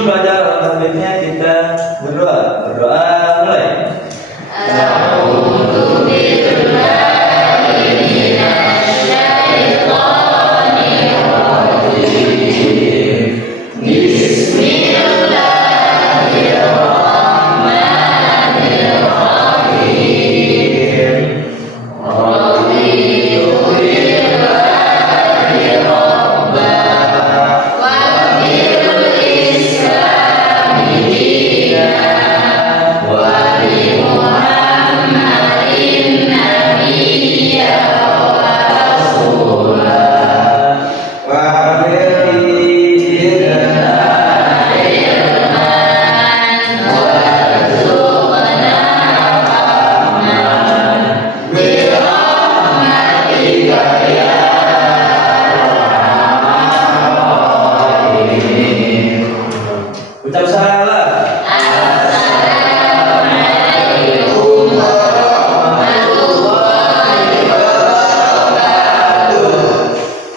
Sebelum baca alfabetnya kita berdoa. Berdoa mulai. Ucap salam.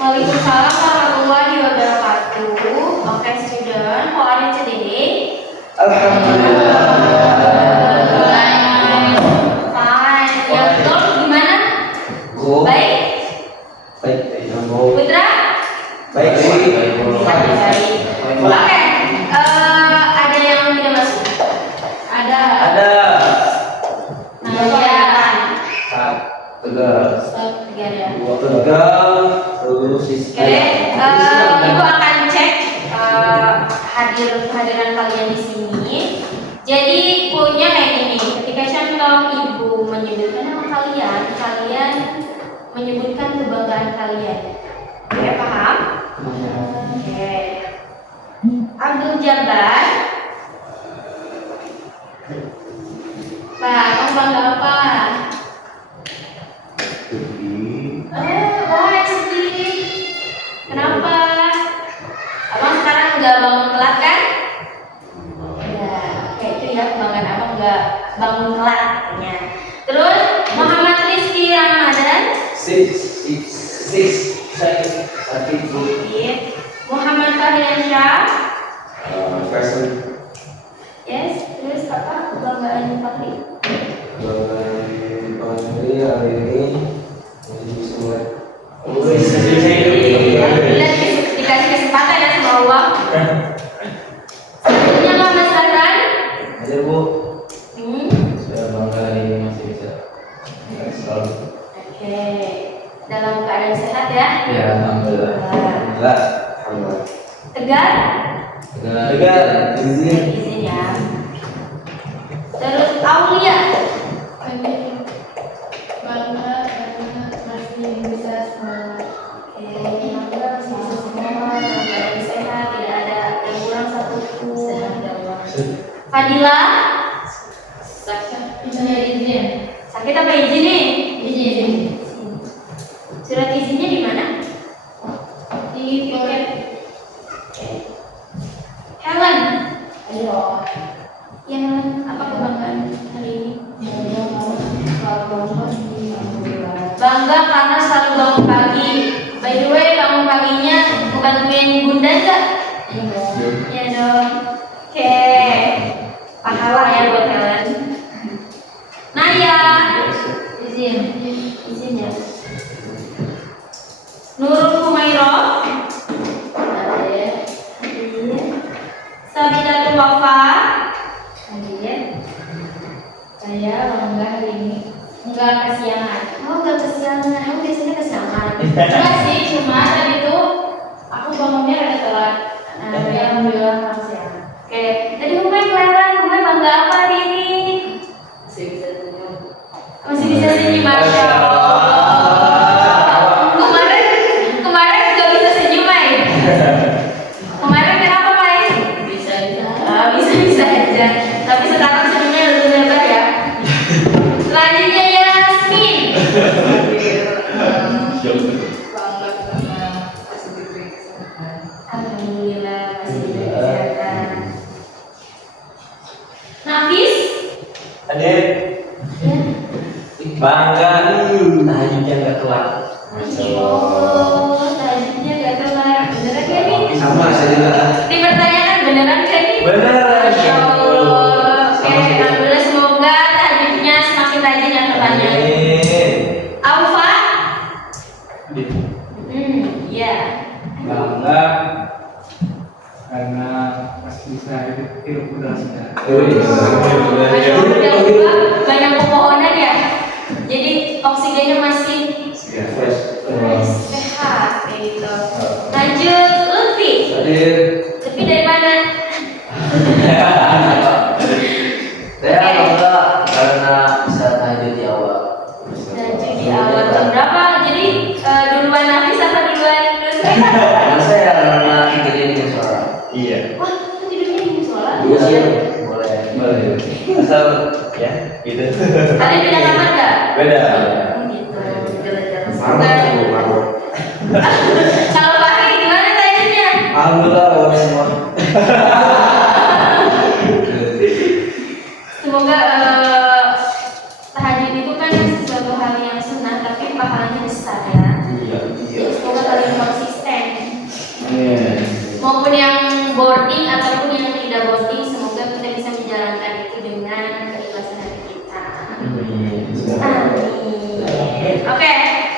Waalaikumsalam warahmatullahi wabarakatuh. Oke, student, how are you today? Alhamdulillah. Fine. Ya, betul. Gimana? Oh. Baik? Baik. Putra? Baik. Baik. Oke. Ada yang tidak masuk? Ada. Ada. Naya. Tegal. Tiga ya. Tegal. Terus Oke. Ibu akan cek kehadiran kalian di sini. Jadi punya kayak gini. Ketika contoh ibu menyebutkan nama kalian, kalian menyebutkan kebanggaan kalian. Oke, paham? Oke. Abdul Jabbar. Pak, kamu bangga apa? Wah, sedih. Kenapa? Abang sekarang nggak bangun telat kan? Ya, kayak itu ya kebanggaan abang nggak bangun telat katanya. Terus Muhammad Rizky Ramadan. Sakit bu. Muhammad Fahriansyah. Person. Yes. Terus apa kebanggaan Fahri? Hari ini bisa mulai. Dikasih kesempatan ya sama Allah. Selanjutnya Mas Adran. Ajar bu. Saya bangga hari ini masih bisa selalu. Oke. Dalam keadaan sehat ya. Ya, alhamdulillah. Alhamdulillah. Alhamdulillah. Tegar. Tegar. Izin. Izin ya. Terus Aulia. Bangga karena masih bisa sekolah. Oke, bangga masih bisa sekolah, dalam keadaan sehat, tidak ada yang kurang satupun. Fadila. Izin. Sakit apa izin nih? Izin. Surat izinnya di mana? Di proyek. Helen. Ayo. Ya Helen, apa kebanggaan hari ini? Bangga karena selalu bangun pagi. By the way, bangun paginya bantuin bunda nggak? Iya dong. Oke. Pahala ya buat Helen. Naya. Izin. Izin ya. Nurul Humairah. Hadir. Sabidatul Wafa. Hadir. Saya bangga hari ini. Enggak kesiangan. Oh, enggak kesiangan. Kamu biasanya kesiangan. Enggak sih, cuma tadi tuh aku bangunnya rada telat. Tapi alhamdulillah nggak kesiangan. Oke, tadi Humay kelihatan. Humay bangga apa hari ini? Masih bisa senyum. Masih bisa senyum, Masya Allah. Kemarin nggak bisa senyum, Mai. Kemarin kenapa, Mai? Bisa aja. Tapi sekarang senyumnya lebih lebar ya. Selanjutnya Yasmin. Bangga karena masih diberi kesempatan. Alhamdulillah masih diberi kesehatan. Nafis. Hadir. Ya. Bangga tahajudnya nggak kelar. Oh, tajuknya gak kelar. Beneran gak nih? Sama saya juga. Dipertanyakan beneran kan nih? Beneran. Masya Allah. Oke, alhamdulillah semoga tahajudnya semakin rajin yang terbanyak. Amin. Alfa? Iya. Bangga karena masih bisa hidup udara segar. Masya Allah, jangan lupa banyak pepohonan ya. Jadi oksigennya masih Fresh. sehat kayak gitu. Lanjut, Lutfi. Hadir. Lutfi dari mana? Saya bangga karena bisa tahajud di awal. Lanjut di awal jam berapa? Jadi duluan Nafis apa duluan Lutfi? Karena saya karena tidurnya di musola. Iya. Wah, lu tidurnya di musola? Iya. Boleh. Asal ya, gitu. Kalian beda kamar nggak? Beda. Oh, gitu. Jalan-jalan. Kalau Fahri gimana tahajudnya? Alhamdulillah boleh semua. Semoga tahajud itu kan sesuatu hal yang sunnah tapi pahalanya besar ya. Iya. Jadi semoga kalian konsisten. Amin. Maupun yang boarding ataupun yang tidak boarding, semoga kita bisa menjalankan itu dengan keikhlasan hati kita. Amin. Oke,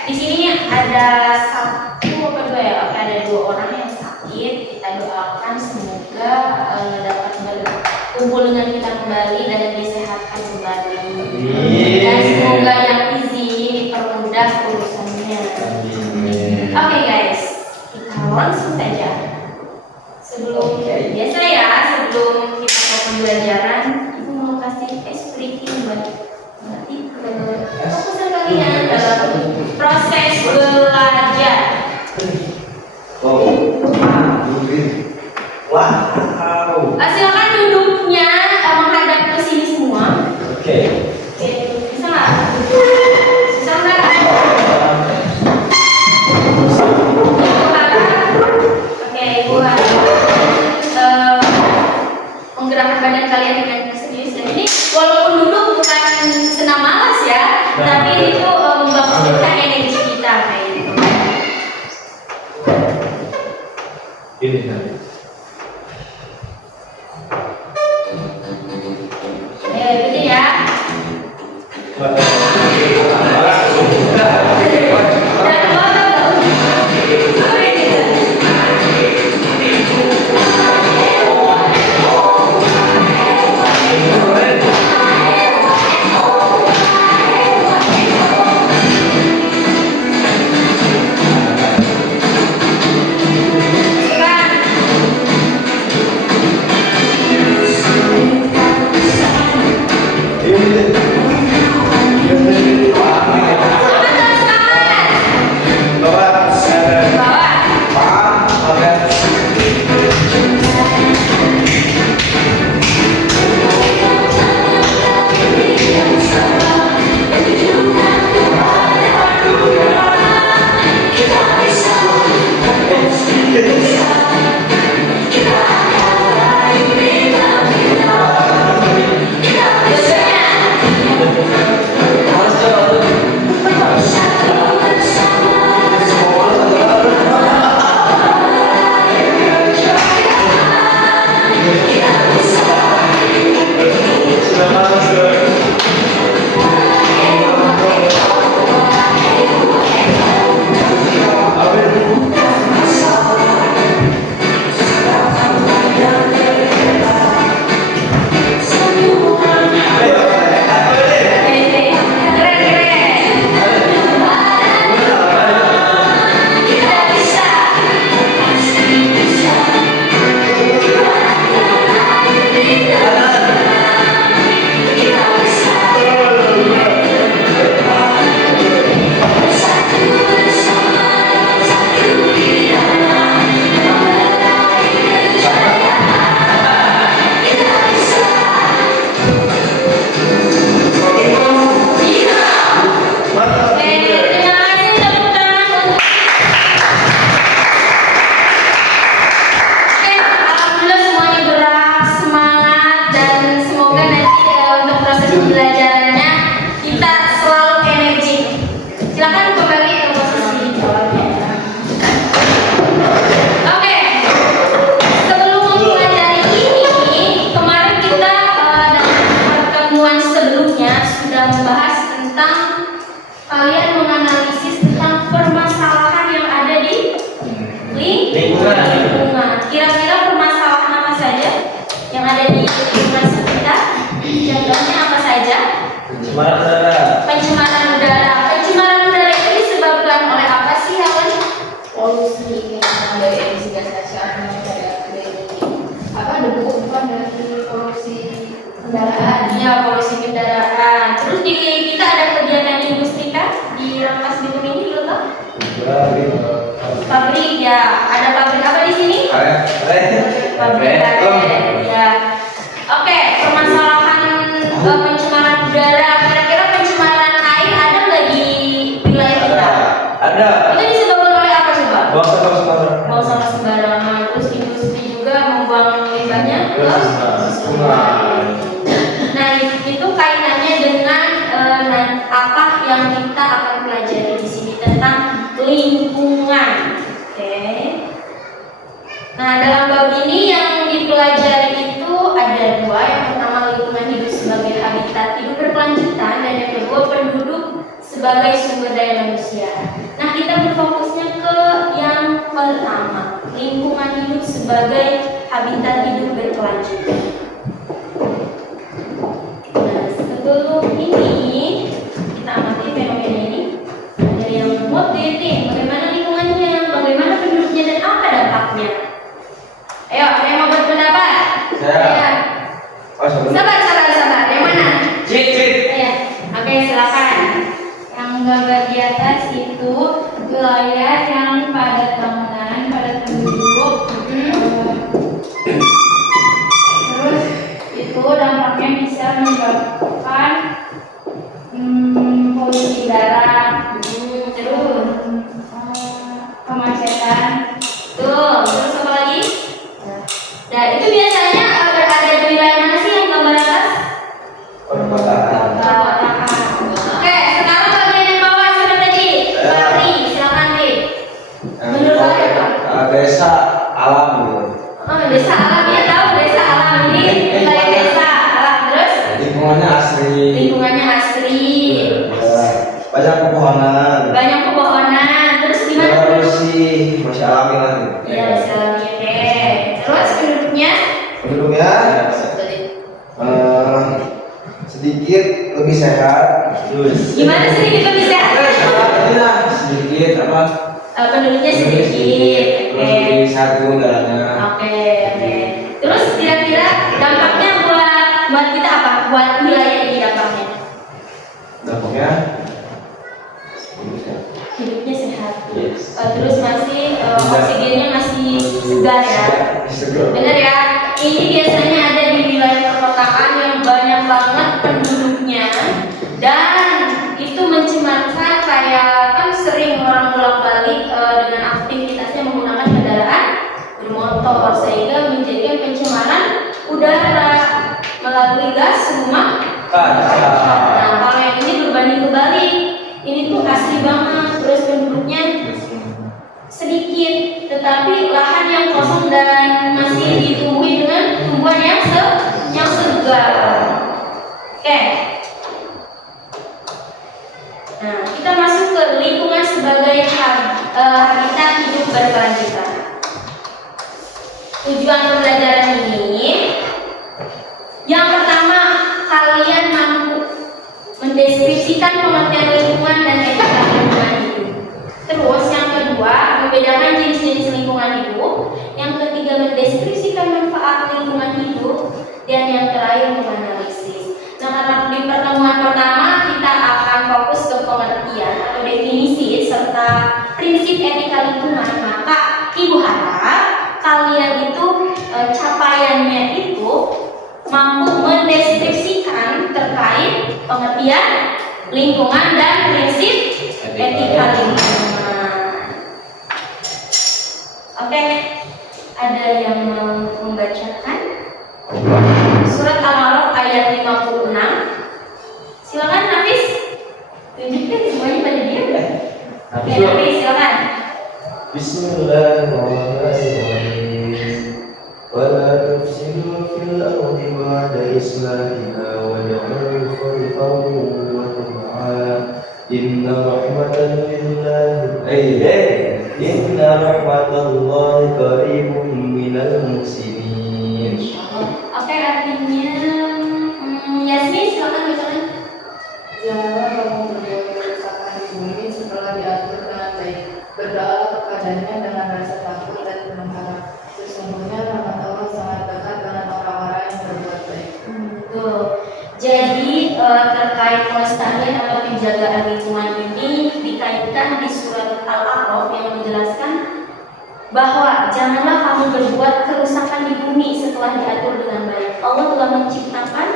di sini ada satu apa dua ya? Oke, ada 2 orang yang sakit. Kita doakan semoga dapat berkumpul dengan kita kembali dan disehatkan kembali. Amin. Dan semoga yang izin dipermudah urusannya. Amin. Oke guys, kita langsung saja. Sebelum biasa ya, sebelum kita ke pembelajaran, ibu mau kasih ice breaking buat nanti fokusan kalian dalam proses belajar. Wow. Silakan duduknya menghadap ke sini semua. Oke. Oke, bisa nggak? Susah nggak? Oke, ada di lingkungan sekitar. Contohnya apa saja? Pencemaran udara. Pencemaran udara. Pencemaran udara itu disebabkan oleh apa sih, Awan? Polusi yang dari emisi gas kaca, dari apa debu bukan dari polusi kendaraan. Iya, polusi kendaraan. Terus di kita ada kegiatan industri kan di Rangkas Bitung ini belum tahu? Pabrik ya. Ada pabrik apa di sini? Pabrik karet. Ya. Oke, permasalahan pencemaran udara. Kira-kira pencemaran air ada nggak di wilayah kita? Ada. Itu disebabkan oleh apa coba? Buang sampah sembarangan. Buang sampah sembarangan. Terus industri juga membuang limbahnya ke sungai. Nah, itu kaitannya dengan apa yang kita akan pelajari di sini tentang lingkungan. Oke. Nah, dalam bab ini yang dipelajari itu ada dua. Yang pertama lingkungan hidup sebagai habitat hidup berkelanjutan, dan yang kedua penduduk sebagai sumber daya manusia. Nah, kita berfokusnya ke yang pertama, lingkungan hidup sebagai habitat hidup berkelanjutan. Nah, sebelum ini kita amati fenomena ini. Ada yang motivating, bagaimana lingkungannya, bagaimana penduduknya, dan apa dampaknya. Ayo, ada yang mau berpendapat? Saya. Oh, Sabar. Yang mana? Cit. Ayo. Oke, silakan. Yang gambar di atas itu wilayah yang padat bangunan, padat penduduk. Terus itu dampaknya bisa menyebabkan polusi udara, terus kemacetan. Terus apa lagi? Nah, itu biasanya berada di wilayah mana sih yang gambar atas? Perkotaan. Oke, sekarang bagian yang bawah seperti tadi. Berarti, silakan Ri. Menurut kalian apa? Desa alam gitu. Oh, desa alam, ya tahu desa alam ini wilayah desa. Terus Lingkungannya asri. lingkungannya asri, Banyak pepohonan. banyak pepohonan. Terus gimana? Masih alami lah. Iya, masih alami. Oke. Terus penduduknya? Penduduknya sedikit lebih sehat. Gimana sedikit lebih sehat? Sedikit apa? Penduduknya sedikit. Terus lebih satu udaranya. Oke. Terus kira-kira dampaknya buat kita apa? Buat wilayah ini dampaknya? Dampaknya Hidupnya sehat. yes. Terus masih oksigennya masih segar ya. Segar. Benar ya. Ini biasanya ada di wilayah perkotaan yang banyak banget penduduknya, dan itu mencemarkan, kayak kan sering orang bolak-balik dengan aktivitasnya menggunakan kendaraan bermotor, sehingga menjadikan pencemaran udara melalui gas rumah kaca. Nah, kalau yang ini berbanding kebalik, ini tuh asli banget, terus penduduknya sedikit, tetapi lahan yang kosong dan masih ditumbuhi dengan tumbuhan yang segar. Oke. Nah, kita masuk ke lingkungan sebagai habitat hidup berkelanjutan. Tujuan pembelajaran ini, yang pertama, kalian mampu mendeskripsikan pengertian lingkungan dan etika lingkungan hidup. Terus yang kedua, membedakan jenis-jenis lingkungan hidup. Yang ketiga, mendeskripsikan manfaat lingkungan hidup. Dan yang terakhir, menganalisis. Nah, karena di pertemuan pertama kita akan fokus ke pengertian atau definisi serta prinsip etika lingkungan, maka Ibu harap kalian itu capaiannya itu mampu mendeskripsikan terkait pengertian lingkungan dan prinsip etika lingkungan. Oke, ada yang mau membacakan surat Al-A'raf ayat 56? Silakan Nafis. Tunjukkan semuanya pada dia. Oke, Nafis silakan. Bismillahirrahmanirrahim. Wala tufsidu fil ardi ba'da islahiha waj'alhu khalifatan wa tum'a. Inna rahmatallahi qaribun minal muhsinin. Oke, artinya Yasmin silakan bacakan. Janganlah kamu berbuat kerusakan di bumi setelah diatur dengan baik. Berdoalah kepadanya dengan rasa takut dan penuh harap. Sesungguhnya rahmat Allah sangat dekat dengan orang-orang yang berbuat baik. Betul. Jadi terkait kelestarian atau penjagaan lingkungan ini dikaitkan di surat Al-A'raf yang menjelaskan bahwa janganlah kamu berbuat kerusakan di bumi setelah diatur dengan baik. Allah telah menciptakan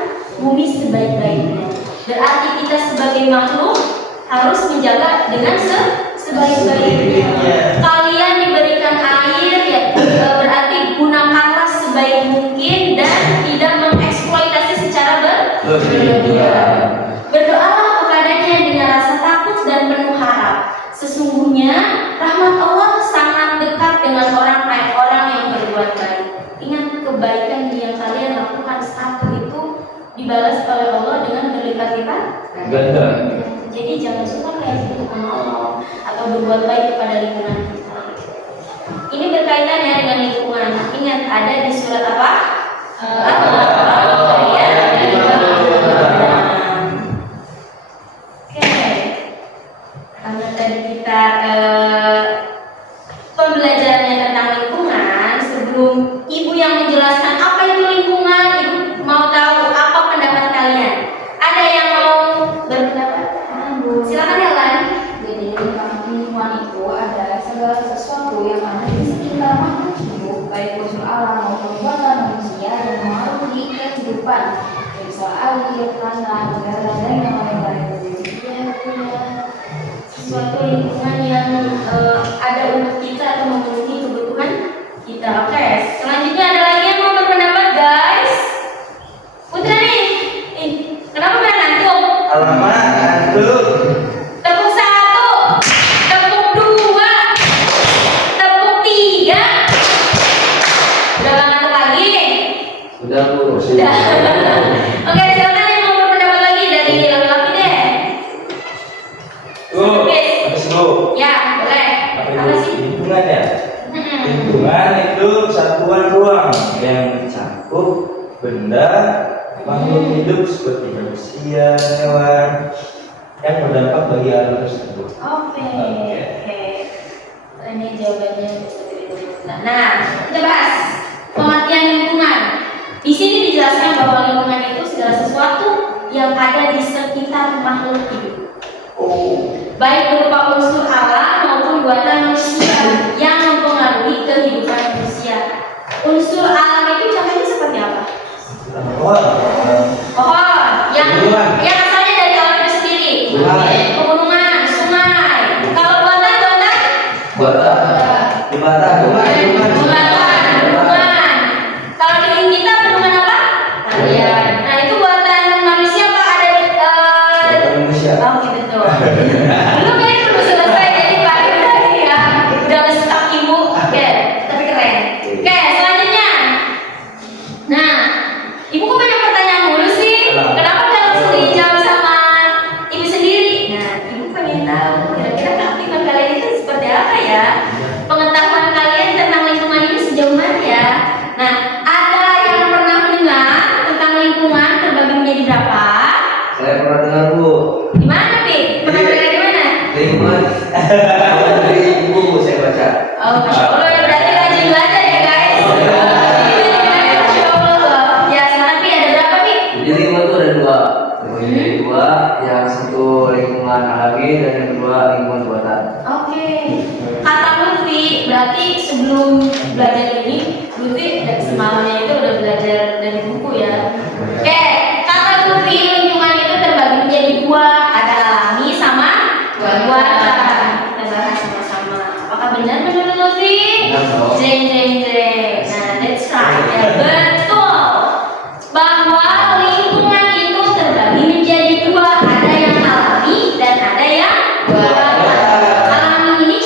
bumi sebaik-baiknya. Berarti kita sebagai makhluk harus menjaga dengan sebaik-baiknya. Kalian diberikan air, ya berarti gunakanlah sebaik mungkin dan tidak mengeksploitasi secara berlebihan. Berdoalah kepadanya dengan rasa takut dan penuh harap. Sesungguhnya rahmat Allah sangat dekat dengan orang yang berbuat baik. Ingat, kebaikan yang kalian lakukan satu itu dibalas oleh Allah dengan berlipat-lipat Ganda. Jadi jangan suka kayak untuk menolong atau berbuat baik kepada lingkungan kita. Ini berkaitan ya dengan lingkungan. Ingat, ada di surat apa? Al-A'raf ayat 56. Oke. Karena tadi kita pembelajarannya tentang lingkungan, sebelum Ibu yang menjelaskan apa itu lingkungan, Ibu mau tahu apa pendapat kalian? Ada yang mau berpendapat? Silakan ya, Lan. Jadi lingkungan itu adalah segala sesuatu yang ada di sekitar makhluk hidup, baik unsur alam maupun buatan manusia yang mengaruhi kehidupan. Misal air, tanah, udara, dan yang lain-lain. Sesuatu lingkungan yang ada untuk kita atau memenuhi kebutuhan kita. Oke, selanjutnya ada lagi yang mau berpendapat, guys? Putra nih, kenapa pada ngantuk? Alamak, ngantuk. Tepuk 1, tepuk 2, tepuk 3. Udah gak ngantuk lagi? Udah Bu. Udah. Oke, silakan yang mau berpendapat lagi dari laki-laki deh. Bu, habis Bu. Ya, boleh. Apa sih? Lingkungan ya? Lingkungan itu satuan ruang yang mencakup benda, makhluk hidup seperti manusia, hewan yang berdampak bagi alam tersebut. Oke. Ini jawabannya. Nah, kita bahas pengertian lingkungan. Di sini dijelaskan bahwa lingkungan itu segala sesuatu yang ada di sekitar makhluk hidup. Baik berupa unsur alam maupun buatan manusia yang mempengaruhi kehidupan manusia. Unsur alam itu contohnya seperti apa? Pohon yang asalnya dari alam itu sendiri. Pegunungan, sungai. Kalau buatan bendungan. Kalau di kita bendungan apa? Kalian. Nah, itu buatan manusia apa ada di Manusia. Oh, betul. Belum ini belum selesai, jadi Pak udah ini ya, udah nge-stuck Ibu. Oke, tapi keren. Oke, selanjutnya. Nah, Ibu kok banyak pertanyaan mulu sih? Kenapa nggak langsung dijawab sama Ibu sendiri? Nah, Ibu pengen tahu kira-kira keaktifan kalian itu seperti apa ya? Pengetahuan kalian tentang lingkungan ini sejauh mana ya? Nah, ada yang pernah mendengar tentang lingkungan terbagi menjadi berapa? Saya pernah dengar Bu. Di mana, Pi? Pernah dengar di mana? Lingkungan. Dari buku saya baca. Oh, Masya Allah, ya berarti rajin belajar ya, guys. Masya Allah. Ya, sekarang Pi ada berapa, Pi? Jadi lingkungan itu ada dua. Lingkungan jadi dua, yang satu lingkungan alami dan yang kedua lingkungan buatan. Oke. Kata Lutfi, berarti sebelum belajar ini, Lutfi semalamnya itu udah belajar dari buku ya. Oke, kata Lutfi lingkungan itu terbagi menjadi dua, ada alami sama buatan. Kita bahas sama-sama. Apakah benar menurut Lutfi? Benar dong. Jeng jeng jeng. Nah, that's right. Ya, betul. Bahwa lingkungan itu terbagi menjadi dua, ada yang alami dan ada yang buatan. Alami ini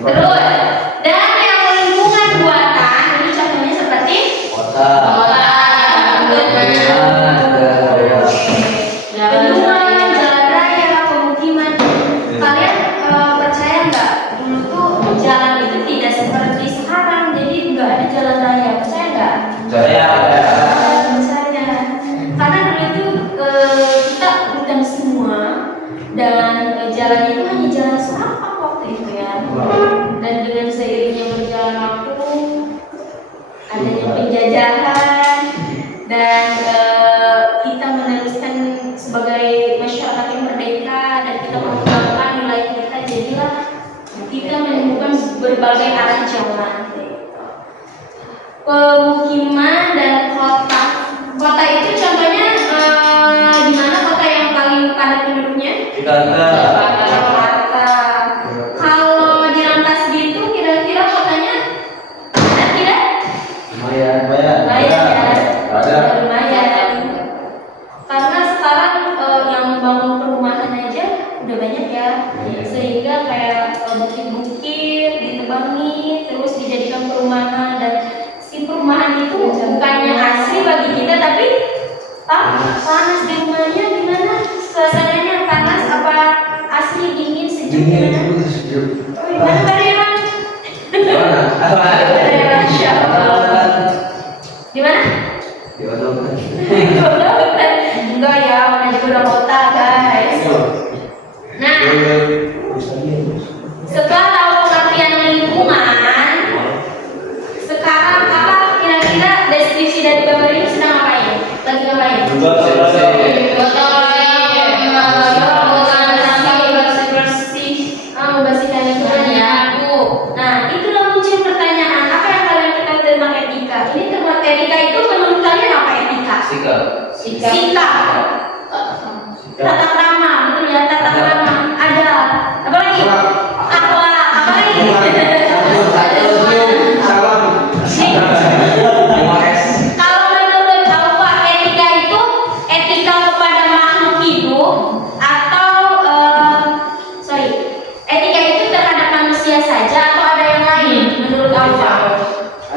Terus, dan yang lingkungan buatan ini contohnya seperti Kota. kota, bendungan, jalan raya, pemukiman. Kalian percaya nggak? Dulu tuh jalan itu tidak seperti sekarang, jadi nggak ada jalan raya. Percaya nggak? Saya Percaya. Karena dulu itu kita hutan semua dan jalan itu hanya jalan setapak waktu itu ya. Dan dengan seiringnya berjalan waktu, adanya penjajahan dan kita meneruskan sebagai masyarakat yang merdeka dan kita mengembangkan wilayah kita, jadilah kita menemukan berbagai arah jalan. Pemukiman dan kota. Kota itu contohnya di mana kota yang paling padat penduduknya? Jakarta. Kalau dirangkas gitu, kira-kira kotanya ada tidak? Lumayan. Lumayan ya. Ada. Lumayan. Karena sekarang yang membangun perumahan aja udah banyak ya, sehingga kayak bukit-bukit ditebangi terus dijadikan perumahan, dan si perumahan itu bukannya asri bagi kita tapi panas di rumahnya. Gimana suasananya, panas apa asli, dingin, sejuk? Gimana Pak Dewan? Masya Allah. Gimana? Enggak ya, mana juga udah kota guys. Nah, setelah tahu pengertian lingkungan, sekarang apa kira-kira deskripsi dari gambar ini sedang ngapain? Lagi ngapain? Bersih-bersih, membersihkan lingkungan ya, Bu. Nah, itulah muncul pertanyaan, apa yang kalian kenal tentang etika? Ini tentang etika itu menurut kalian apa etika? Sikap. Tata krama, betul ya, tata krama. Ada apa lagi? Akhlak, apa lagi? Kalau menurut Alfa, etika itu etika kepada makhluk hidup atau etika itu terhadap manusia saja atau ada yang lain menurut Alfa?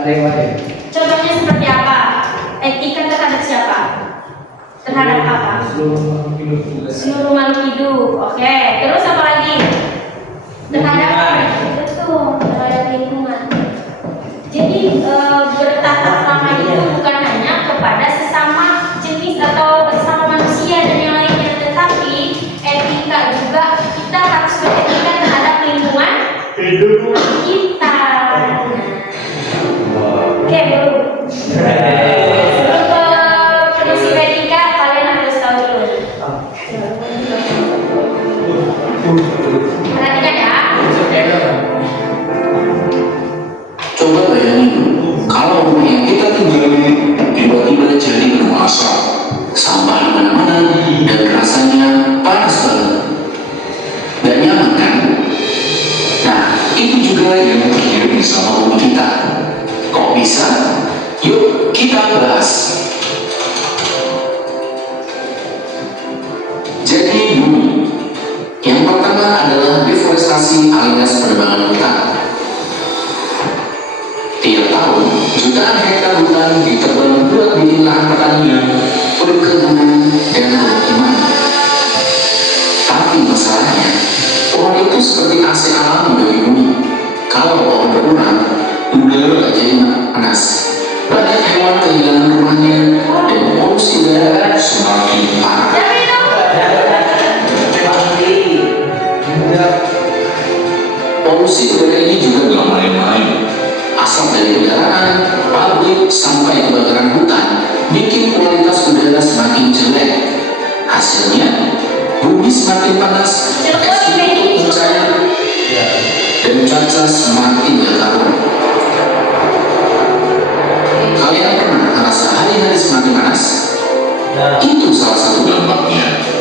Ada yang lain. Contohnya seperti apa? Etika terhadap siapa? Terhadap apa? Seluruh makhluk hidup. Oke, terus apa lagi? Terhadap betul, terhadap lingkungan. Jadi bertata krama itu bukan hanya kepada sesama jenis atau sesama manusia dan yang lainnya, tetapi etika juga kita harus beretika terhadap lingkungan kita. Oke, baru. Sebelum ke prinsip etika, kalian harus tahu dulu. Perhatikan ya. Coba bayangin, kalau rumah yang kita tinggali tiba-tiba jadi penuh asap, sampah di mana-mana, dan rasanya panas banget. Gak nyaman kan? Nah, itu juga yang terjadi sama rumah kita. Kok bisa? Yuk kita bahas. Jadi bumi. Yang pertama adalah deforestasi alias penebangan hutan. Tiap tahun, jutaan hektar hutan ditebang buat bikin lahan pertanian, perkebunan, dan pemukiman. Tapi masalahnya, pohon itu seperti AC alami bagi bumi. Kalau pohon berkurang, udara jadi panas. Banyak hewan kehilangan rumahnya, dan polusi udara semakin parah. Polusi udara ini juga gak main-main. Asap dari kendaraan, pabrik, sampai kebakaran hutan bikin kualitas udara semakin jelek. Hasilnya, bumi semakin panas, es itu mencair, dan cuaca semakin gak karuan. Kalian pernah merasa hari-hari semakin panas? Itu salah satu dampaknya.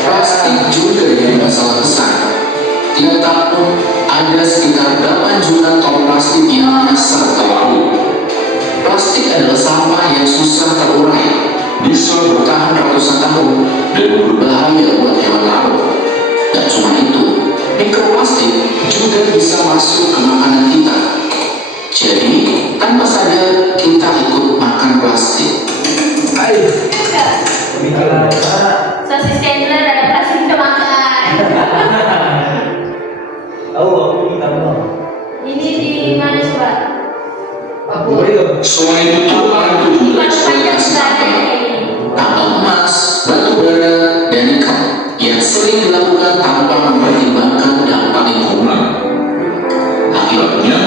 Plastik juga jadi masalah besar. Tiap tahun ada sekitar 8 juta ton plastik yang nyasar ke laut. Plastik adalah sampah yang susah terurai. Bisa berisiko dan berbahaya buat hewan laut. Dan cuma itu, mikroplastik juga bisa masuk ke makanan kita. Jadi, tanpa sadar kita ikut makan plastik. Ayo, Enggak. mikir apa? Sosis Chandler ada plastik makan. Aku minta dong. Ini di mana coba? Apa itu? Selain itu, ada juga eksploitasi tambang, tambang emas, batu bara, dan ikan yang sering dilakukan tanpa mempertimbangkan dampak lingkungan. Akibatnya,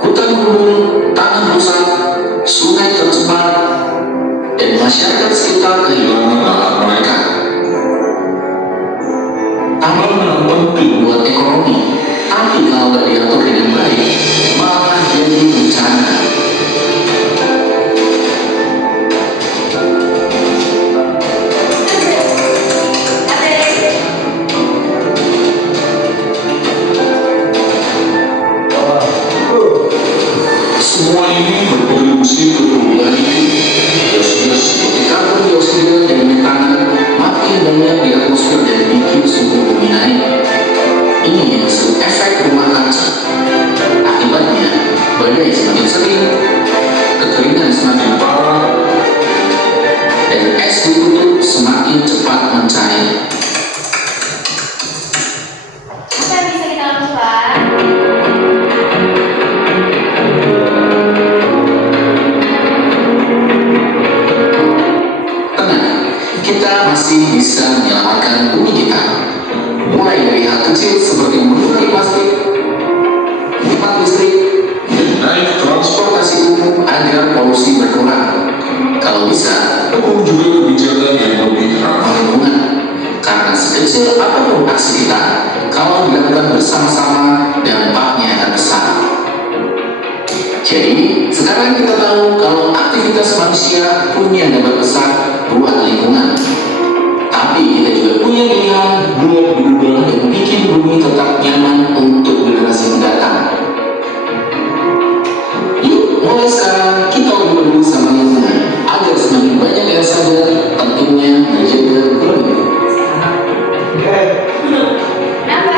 hutan gundul, tanah rusak, sungai tercemar, dan masyarakat sekitar kehilangan lahan mereka. Tambang memang penting buat ekonomi, tapi kalau tidak diatur dengan baik, malah jadi bencana. Semua ini berkontribusi ke perubahan iklim. Gas-gas seperti karbon dioksida dan metana makin banyak di atmosfer dan bikin suhu bumi naik. Ini yang disebut efek rumah kaca. Akibatnya, badai semakin sering, kekeringan semakin parah, dan es di kutub semakin cepat mencair. Apa yang bisa kita lakukan? Tenang, kita masih bisa menyelamatkan bumi kita. Mulai dari hal kecil seperti mengurangi plastik, hemat listrik, dan naik transportasi umum agar polusi berkurang. Kalau bisa, dukung juga kebijakan yang lebih ramah lingkungan. Karena sekecil apapun aksi kita, kalau dilakukan bersama-sama, dampaknya akan besar. Jadi, sekarang kita tahu kalau aktivitas manusia punya dampak besar buat lingkungan. Tapi kita juga punya pilihan buat berubah dan bikin bumi tetap nyaman untuk generasi mendatang. Yuk, mulai sekarang kita lebih peduli sama lingkungan agar semakin banyak yang sadar pentingnya menjaga bumi. Kenapa?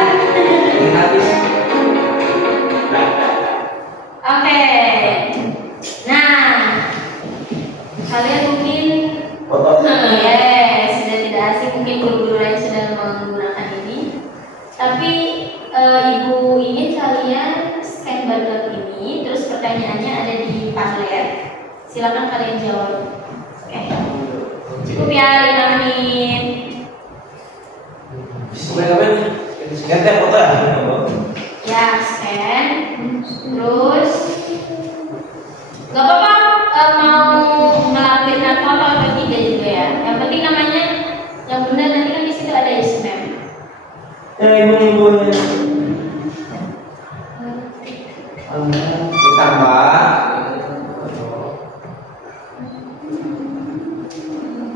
Oke. Nah, kalian mungkin sudah tidak asing mungkin guru-guru lain sedang menggunakan ini. Tapi ibu ingin kalian scan barcode ini, terus pertanyaannya ada di Padlet. Silakan kalian jawab. Oke. Cukup ya 5 menit. Ganti foto ya? Ya, scan. Terus nggak apa-apa mau melampirkan foto atau tidak juga ya. Yang penting namanya yang benar, nanti kan di situ ada ismem. Ibu-ibu ditambah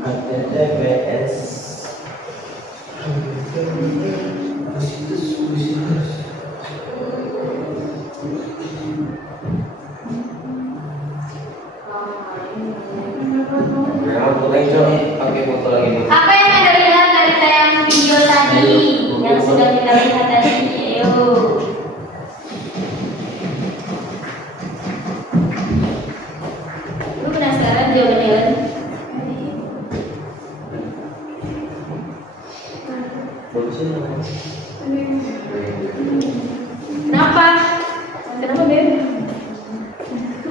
HTTPS Apa yang Anda lihat dari tayangan video tadi yang sudah kita lihat tadi? Ayo. Lu penasaran jawabannya kan? Kenapa? Kenapa Ben?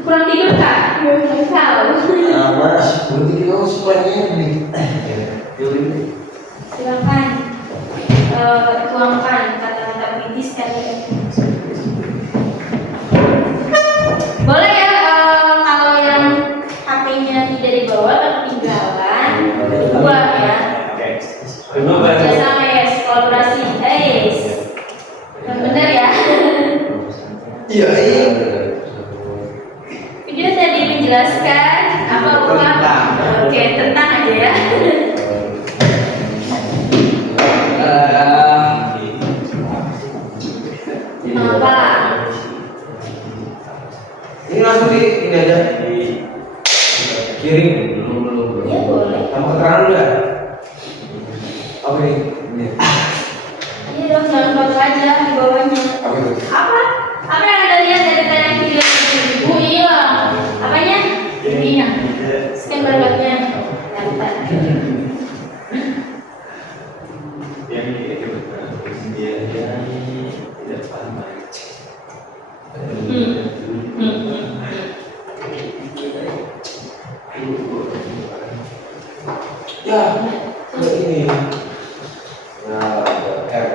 Kurang tidur kak? Nggak tahu. Silakan tuangkan kata-kata kritis kalian. Boleh ya kalau yang HP-nya tidak dibawa tapi ketinggalan, buat ya. Kerjasama ya, kolaborasi, yang benar ya. Iya. Video tadi menjelaskan apa lupa? Oke, tentang aja ya. Apa? Ini langsung ini aja kirim Ya boleh. sama keterangan udah. Yang itu dia tidak paham. Ya, ini. Nah, R.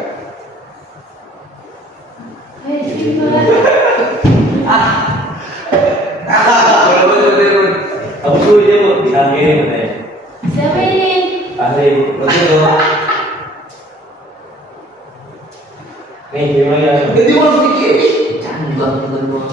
Aku tuh dia bu, diangin katanya. Siapa ini? Ahli, betul. Nih, gimana ya? Jadi mau sedikit. Canggah bukan gua.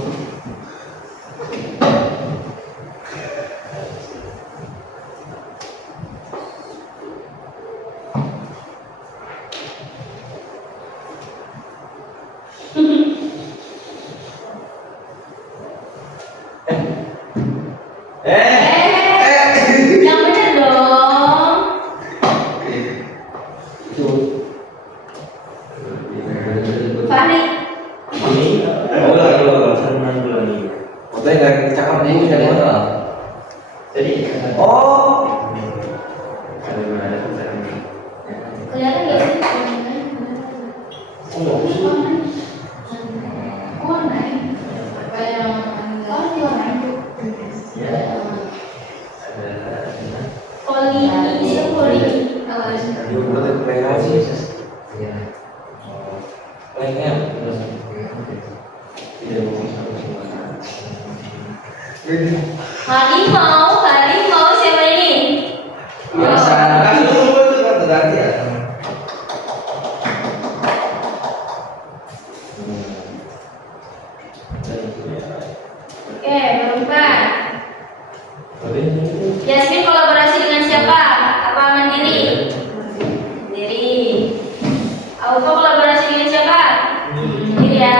Yang bener dong. Fahri. Ini, kalau senang bulan ini. Fotonya nggak cakep nih, udah lihat. Jadi, Oh, ada mana pesan ini? Kelihatan nggak sih? Warna apa yang warna itu? Ya, ada. Poli, ini poli. dia buat merah sih. Iya. Lainnya, tidak mau sama. Harimau siapa ini? Biasa. Kan dulu itu kan terganti ya. Oke, berempat. Boleh ini. Yasmin kolaborasi dengan siapa? Apa mandiri? Mandiri. Aufa kolaborasi dengan siapa? Mandiri ya.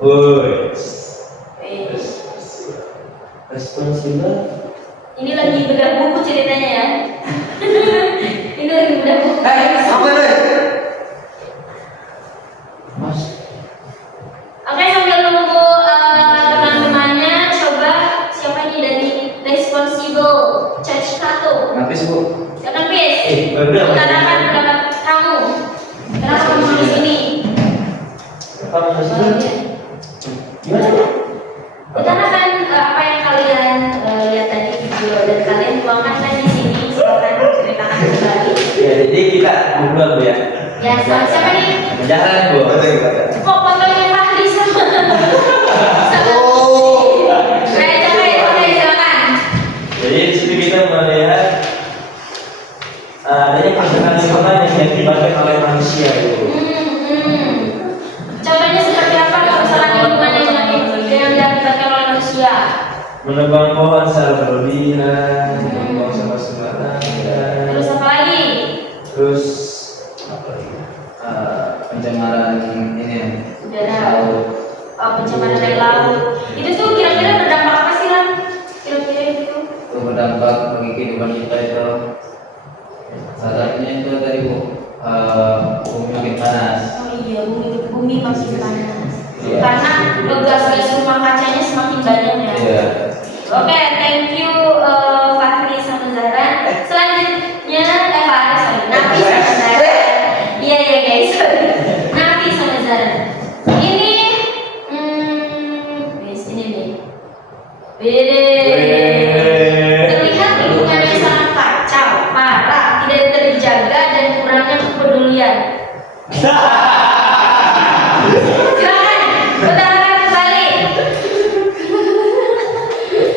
Woi, Oke. responsibel. Ini lagi bedah buku ceritanya ya. Ini lagi bedah buku. Apa deh? Mas, Oke, sambil nunggu teman-temannya, coba siapa ini dari Responsible Church Kato? Ngapis bu. Silakan Pis. bener. Utarakan pendapat kamu. Kenapa kamu di sini? Apa maksudnya? Gimana? Utarakan apa yang kalian lihat tadi video dan kalian tuangkan di sini. Silakan ceritakan kembali. Ya, jadi kita ngobrol Bu, ya. Ya, siapa nih? Jangan Bu. Kok fotonya Fahri sama? Oh. Oke, silakan. Jadi di situ kita melihat adanya kerusakan lingkungan yang diakibatkan oleh manusia itu. Contohnya seperti apa kerusakan lingkungan yang diakibatkan oleh manusia? Menebang pohon secara berlebihan, membuang sampah sembarangan, Terus apa lagi? terus apa lagi? Pencemaran ini. Udara. Pencemaran air laut. Itu tuh kira-kira berdampak apa sih, Lan? Kira-kira itu? Itu berdampak bagi kehidupan kita itu. Salah satunya itu tadi bu, bumi makin panas. Oh iya, bumi makin panas. Iya. Karena gas rumah kacanya semakin banyak ya. Iya. Oke, thank you Fahri sama Zahra. Selanjutnya Fahri, sorry, Nafi sama Zahra. Iya guys, sorry. Nafi sama Zahra. Ini, guys, ini nih. Bede. Terlihat lingkungannya sangat kacau, parah, tidak terjaga dan kurangnya kepedulian. Silakan, utarakan kembali.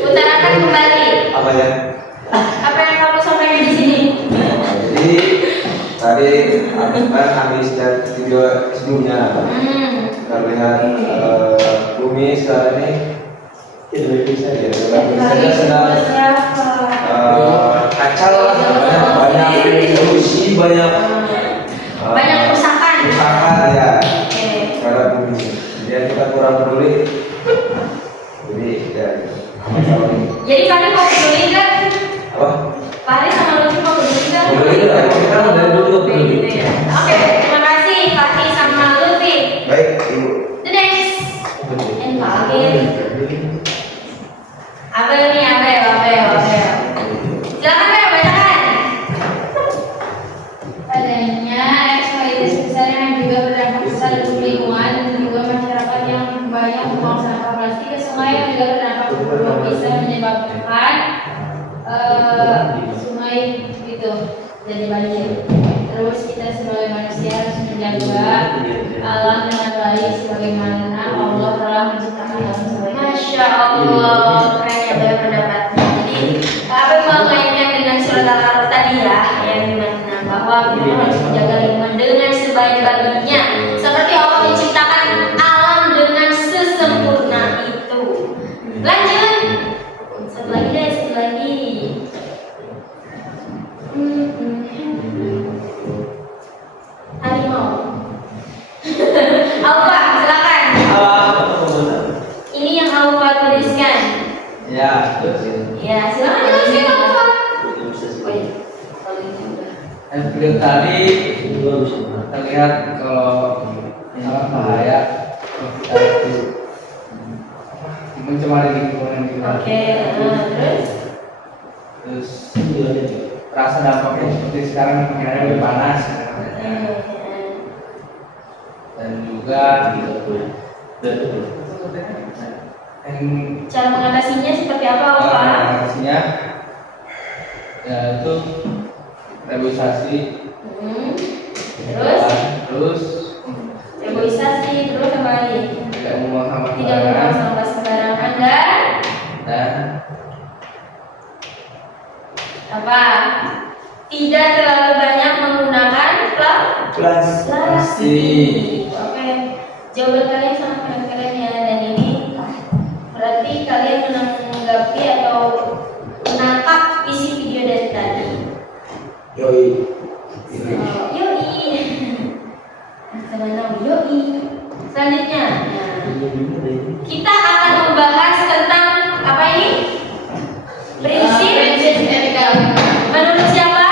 Utarakan kembali. Apa ya? Apa yang kamu sampaikan di sini? Jadi tadi kan habis dari video sebelumnya kita lihat bumi sekarang ini Tidak bisa ya. sedang kacau lah, banyak polusi, banyak Banyak kerusakan. ya Oke. terhadap bumi. Jadi kita kurang peduli. Jadi ya masalah ini. Jadi kalian mau peduli nggak? Apa? Fahri sama Lutfi mau peduli nggak? Peduli lah, kita dari dulu peduli. Gitu ya. Oke, terima kasih Fahri sama Lutfi. Baik, ibu. The next. And Fahri. Abel nih, Abel. Silakan jadi banjir. Terus kita sebagai manusia harus menjaga alam dengan baik sebagaimana Allah telah menciptakan alam sebaik. Masya Allah, keren ya banyak pendapatnya. Jadi apa yang mengaitkan dengan surat Al-Araf tadi ya, yang dimana bahwa kita harus menjaga lingkungan dengan sebaik-baiknya, seperti Allah menciptakan alam dengan sesempurna itu. Lanjut, satu lagi deh, satu lagi. Harimau. Alfa, silakan. Ini yang Alfa tuliskan. Ya, betul. Ya, silakan tuliskan Alfa. Video tadi terlihat kalau sangat bahaya kalau kita itu mencemari lingkungan kita. Oke, Terus rasa dampaknya seperti sekarang makin lebih panas. Dan juga cara mengatasinya seperti apa, Alfa? mengatasinya ya itu reboisasi. Terus reboisasi, terus apa lagi? Tidak membuang sampah Tidak membuang sampah sembarangan dan apa? Tidak terlalu banyak menggunakan plastik. Oke, jawaban kalian sangat keren-keren ya, dan ini berarti kalian menanggapi atau menangkap isi video dari tadi. Yoi. Yoi. Yoi. Selanjutnya, kita akan membahas tentang apa ini? Prinsip etika. Menurut siapa?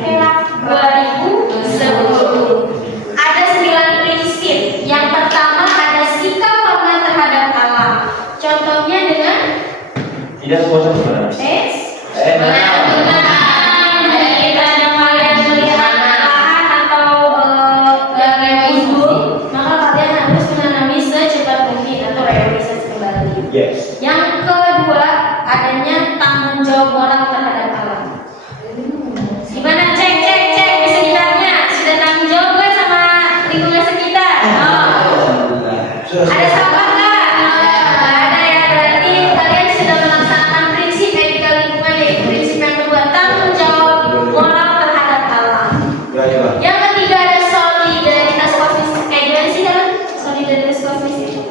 Kelak 2010. Ada 9 prinsip. Yang pertama ada sikap hormat terhadap alam. Contohnya dengan Tidak puasa sebenarnya. Yes. Yang kedua, adanya tanggung jawab moral terhadap alam. Gimana? Cek di sekitarnya sudah tanggung jawab nggak sama lingkungan sekitar? Ada sampah nggak? Nggak ada ya, berarti kalian sudah melaksanakan prinsip etika lingkungan, yaitu prinsip yang kedua, tanggung jawab moral terhadap alam. Yang ketiga ada solidaritas kosmis. Kayak gimana sih kan solidaritas kosmis itu?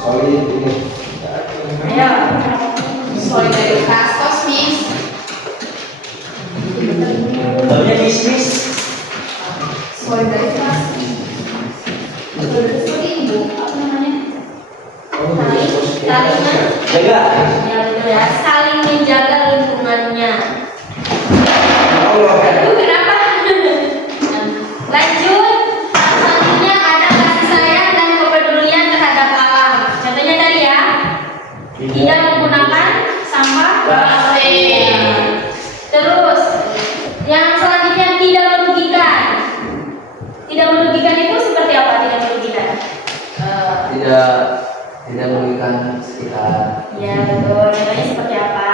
Solid ini. Ayo, solidaritas kosmis. Namanya bisnis. Solidaritas. Solidaritas seperti ibu, apa namanya? Saling Jaga. ya betul ya, saling menjaga lingkungannya. Allah. Aduh, kenapa? Lanjut, selanjutnya ada kasih sayang dan kepedulian terhadap alam. Contohnya tadi ya, tidak menggunakan sampah plastik. Terus, yang selanjutnya tidak merugikan. Tidak merugikan itu seperti apa? Tidak merugikan. Tidak merugikan sekitar. Ya betul. Contohnya seperti apa?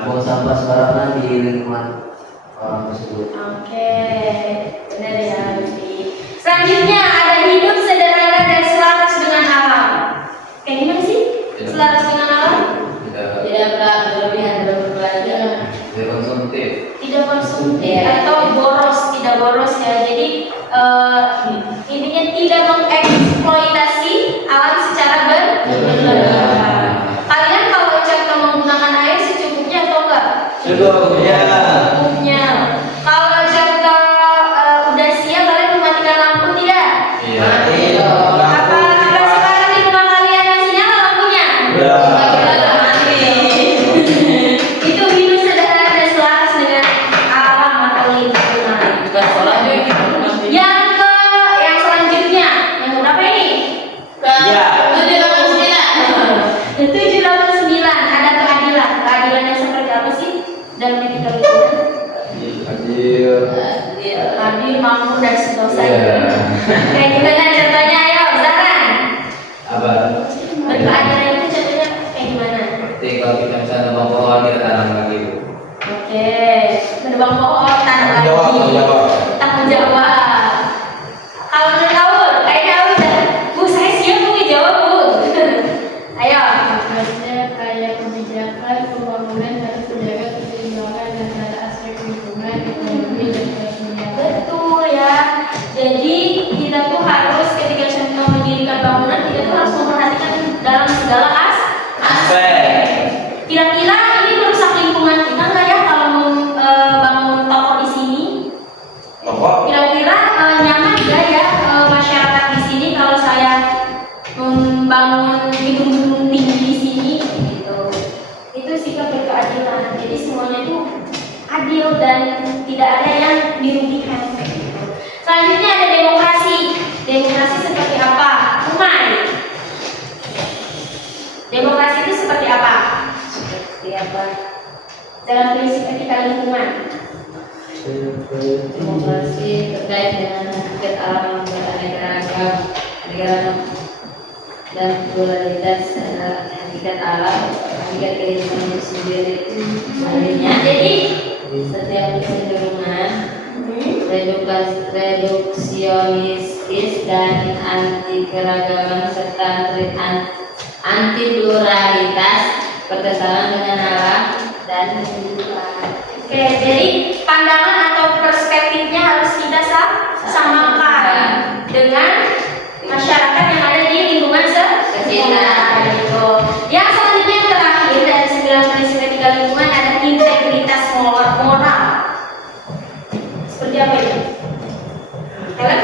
Buang sampah sembarangan di lingkungan orang tersebut. Oke, benar ya, Lutfi. Selanjutnya ada hidup sederhana dan selaras dengan alam. Kayak gimana sih? Selaras dengan alam? Tidak berlebihan dalam berbelanja. Tidak konsumtif. Tidak konsumtif atau boros, tidak boros ya. Jadi intinya tidak mengeksploitasi alam secara berlebihan. Kalian kalau contoh menggunakan air secukupnya atau enggak? Secukupnya. Secukupnya. Kalau contoh udah siang kalian mematikan lampu tidak? Iya. Apa sekarang di rumah kalian masih nyala lampunya? Ya. Itu hidup sederhana dan selaras dengan alam atau lingkungan. Yang selanjutnya, yang berapa ini? Ya. 789 ada keadilan. Keadilan yang seperti apa sih dalam etika lingkungan? Adil, makmur dan seterusnya. Kayak gimana contohnya? Ayo, Zahran. Apa? Berkeadilan itu contohnya kayak gimana? Seperti kalau kita misalnya nebang pohon kita tanam maka pembangunan harus menjaga keseimbangan antara aspek lingkungan, ekonomi, dan sosial. Betul ya. Jadi kita tuh harus ketika kita mendirikan bangunan kita tuh harus memperhatikan dalam segala aspek. Kira-kira ini merusak lingkungan kita nggak ya kalau bangun toko di sini? Toko? Kira-kira nyaman nggak ya masyarakat di sini kalau saya membangun gedung tinggi di sini? Gitu. Itu sikap berkeadilan. Jadi semuanya tuh adil dan tidak ada yang dirugikan. Gitu. Selanjutnya ada demokrasi. Demokrasi seperti apa? Umay. Demokrasi itu seperti apa? Seperti apa? Dalam prinsip etika lingkungan. Demokrasi terkait dengan hakikat alam yang beraneka ragam, dan pluralitas hakikat alam, hakikat kehidupan itu sendiri. Artinya, Jadi setiap kecenderungan reduksionistis dan anti keragaman serta anti pluralitas bertentangan dengan alam dan kehidupan. Oke, jadi pandangan atau perspektifnya harus kita samakan dengan masyarakat yang ada di lingkungan sekitar. Gitu. Yang selanjutnya yang terakhir dari 9 prinsip etika lingkungan ada integritas moral. Seperti apa ini? Helen?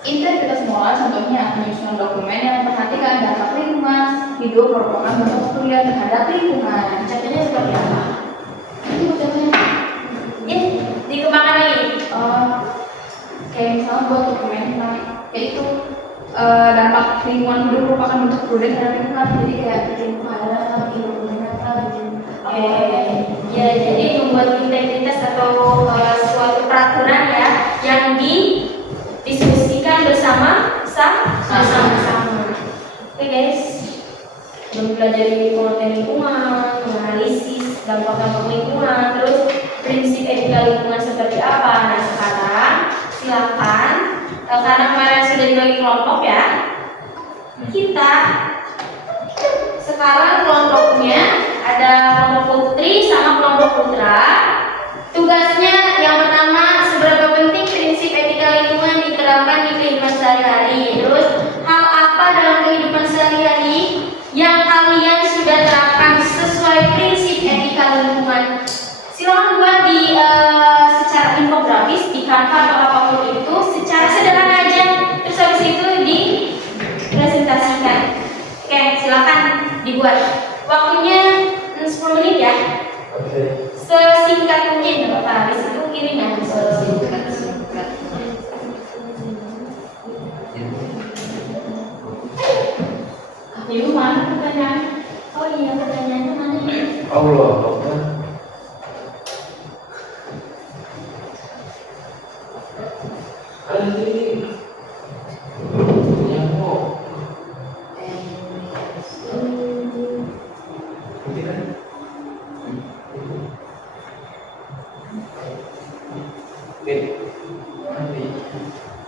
integritas moral contohnya penyusunan dokumen yang memperhatikan dampak lingkungan hidup merupakan bentuk kepedulian terhadap lingkungan. Contohnya seperti apa? Itu contohnya Dikembangkan lagi. kayak misalnya buat dokumen yaitu dampak lingkungan hidup merupakan bentuk kepedulian terhadap lingkungan. Jadi kayak bikin pahala, bikin dokumenter, bikin Ya, jadi membuat integritas atau suatu peraturan ya yang didiskusikan bersama. Oke guys, mempelajari pengertian lingkungan, menganalisis dampak-dampak lingkungan, terus prinsip etika lingkungan seperti apa. Nah sekarang silakan karena kemarin sudah dibagi kelompok ya, kita sekarang kelompoknya ada kelompok putri sama kelompok putra. Tugasnya yang pertama, seberapa penting prinsip etika lingkungan diterapkan di kehidupan sehari-hari. Terus hal apa dalam kehidupan sehari-hari yang kalian sudah terapkan sesuai prinsip etika lingkungan. Silakan buat di secara infografis di Canva atau apapun itu secara sederhana aja. Terus habis itu dipresentasikan. Oke, silakan dibuat. Waktunya 10 menit ya. Oke. Sesingkat mungkin Bapak. Habis itu kirim ya. singkat. Ibu mana pertanyaan? Oh iya, pertanyaannya mana ya? Allah Akbar.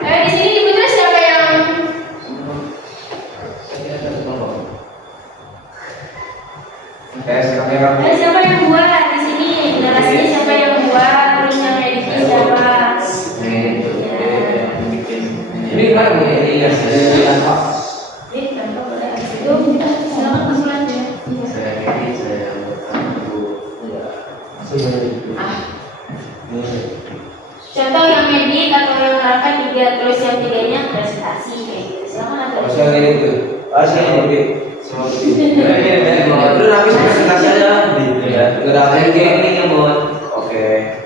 Di sini diputar siapa yang siapa yang buat di sini? Narasinya siapa yang buat? Terus yang editnya siapa? Ini kan ini ya saya apa? Tanpa boleh habis itu silakan kesimpulan ya. Saya ini saya Contoh yang edit atau yang menerapkan 3, terus yang 3-nya presentasi kayak gitu. Silakan atau Saya ini tuh. Saya ini semua ini. Terus habis presentasi aja. Ya, enggak ada kayak ini yang buat. Oke.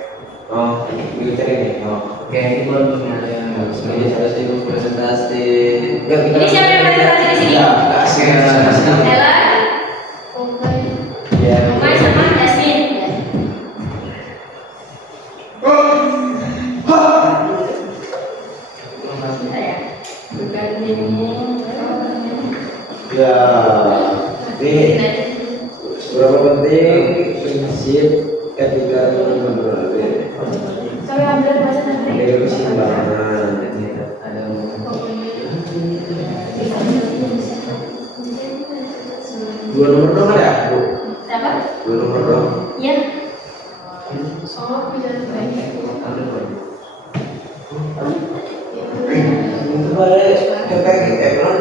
Oh, ini ini. Oh, oke, ini buat ini saya sih presentasi. Ini siapa yang presentasi di sini? Ya, kasih. Ella, Ya. Mai sama Jasmine. Bukan ini. Ya. Ini seberapa penting prinsip etika lingkungan Saya ambil bahasa nanti. keseimbangan. Ada Dua nomor dong ya, Bu. Dua nomor dong. Iya. Oh, bisa banyak. Ada dong. Itu ada kayak kan?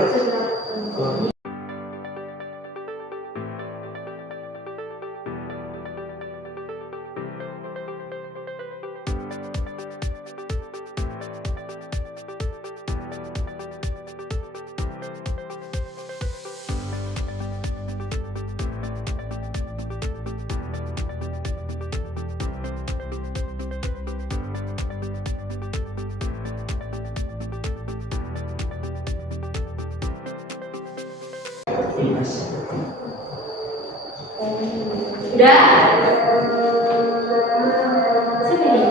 Udah. Siapa ini?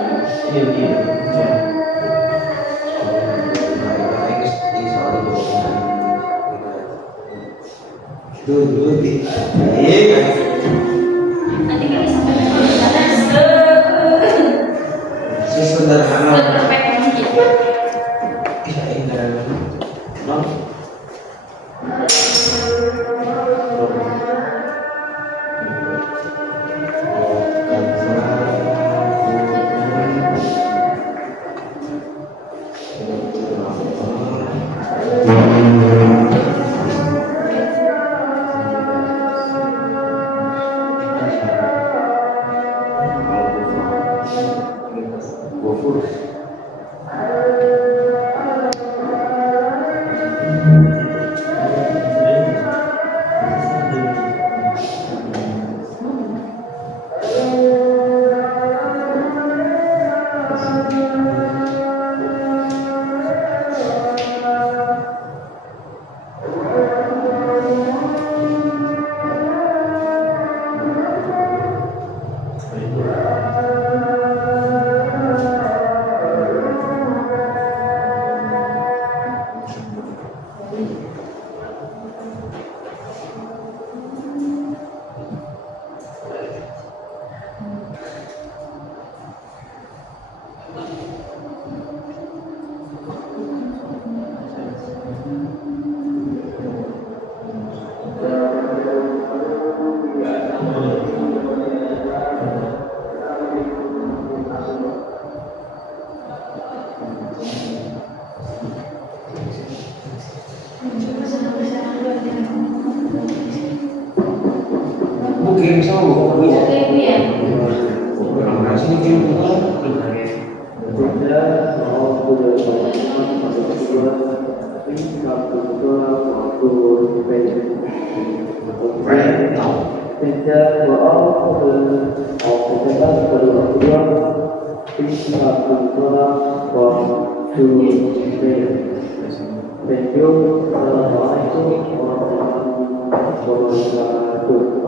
Dulu di Nanti kita sampai ke sana sesederhana se-perfect mungkin. ya indah non Mungkin sama buku Oke, Ibu ya. orang nasi ini Thank you. Assalamualaikum warahmatullahi wabarakatuh.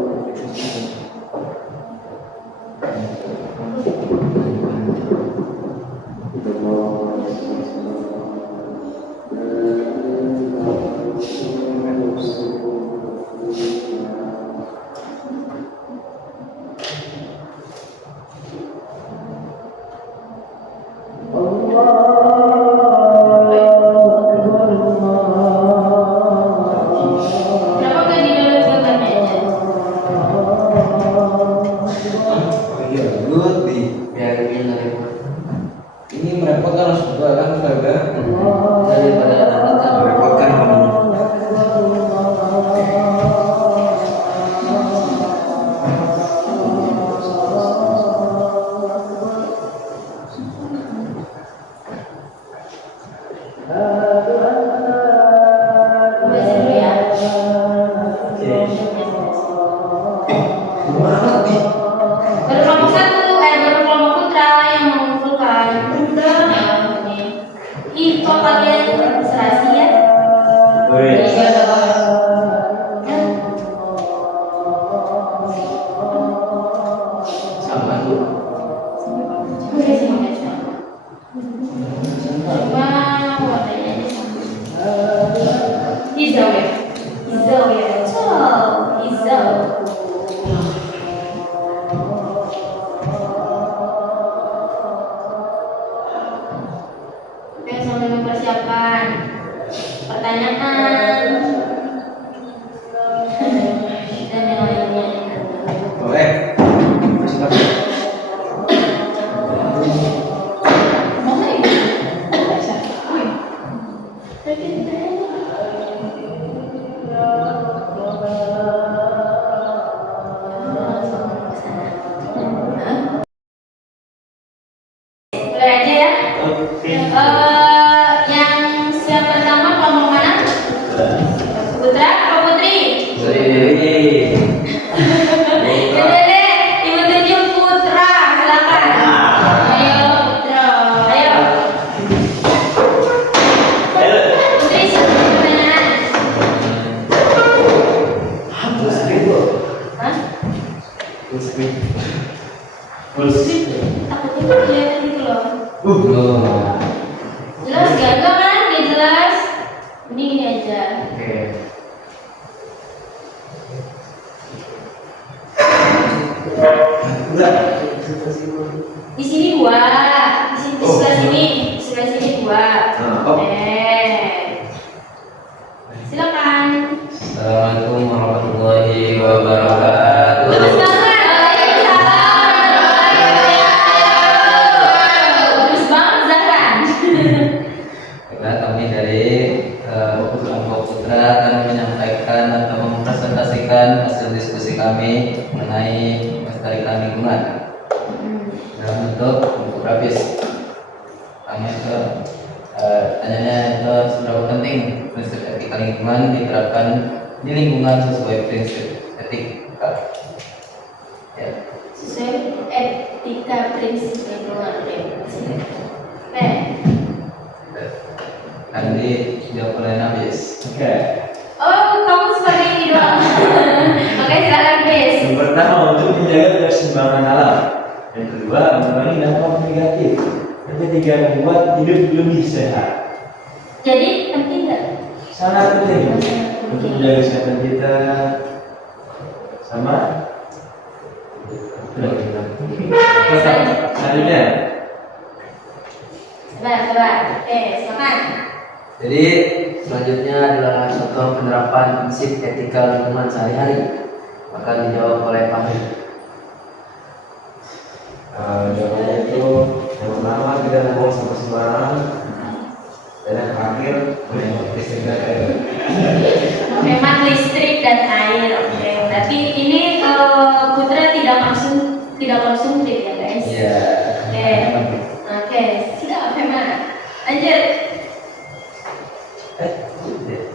Kenapa nggak di dalam gambarnya aja? iya good di biar dari ini merepotkan harus juga kan kagak daripada nanti merepotkan kamu Baca dulu ya. gimana di Baru kelompok satu, baru kelompok putra yang mengumpulkan. Udah. Ini. Ih, kok kalian serasi ya? Iya, ya. sama tuh Udah sih, nggak sama. Cuma warnanya aja sama. Hijau ya? Hijau ya? Betul, hijau. Oke, sambil mempersiapkan pertanyaan Full speed. Takutnya nggak kelihatan gitu loh. Belum. Jelas gak? Enggak kan? Gak jelas. Ini gini aja. Oke. Udah. Di sini dua, di sini di sebelah sini, di sebelah sini dua. Oh. Silakan. Assalamualaikum warahmatullahi wabarakatuh. Bagus banget. Bagus banget Zahran. Karena kami dari kelompok Putra akan menyampaikan atau mempresentasikan hasil diskusi kami mengenai melestarikan lingkungan dalam bentuk infografis. Pertama itu tanyanya itu seberapa penting prinsip etika lingkungan diterapkan di lingkungan sesuai prinsip etika. Ya. Sesuai etika prinsip lingkungan. Oke. Nanti jawab oleh Nabis. Oke. Oh, kamu sebagai ini doang. Oke, silakan Bis. Yang pertama untuk menjaga keseimbangan alam. Yang kedua mengurangi dampak negatif. Yang ketiga membuat hidup lebih sehat. Jadi penting nggak? Sangat penting untuk menjaga kesehatan kita sama. Selanjutnya. Coba. Oke, silakan. Jadi selanjutnya adalah contoh penerapan prinsip etika lingkungan sehari-hari. Akan dijawab oleh Fahri. Jawabannya itu yang pertama tidak membuang sampah sembarangan, dan yang terakhir menghemat listrik dan air. Menghemat listrik dan air. Oke, berarti ini Putra tidak konsumtif ya guys. Iya. Oke, siap hemat. Lanjut.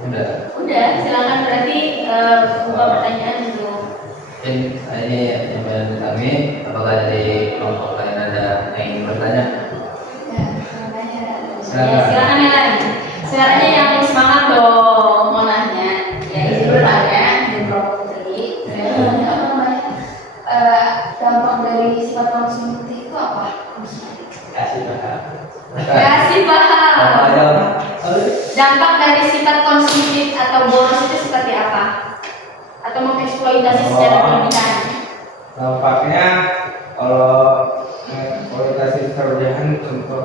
Udah. Udah, silakan berarti buka pertanyaan dulu. Ini yang dari kami. Apakah dari kelompok lain ada yang ingin bertanya? Ya, namanya. Ya, silakan Ellen. Suaranya yang semangat dong mau nanya. Ya, izin dulu lah ya, izin Prof. Putri. Apa namanya? Dampak dari sifat konsumtif itu apa? Kasih paham. Kasih paham. Dampak dari sifat konsumtif atau boros itu seperti apa? Atau mengeksploitasi secara berlebihan? Dampaknya kalau kualitas terjahan contoh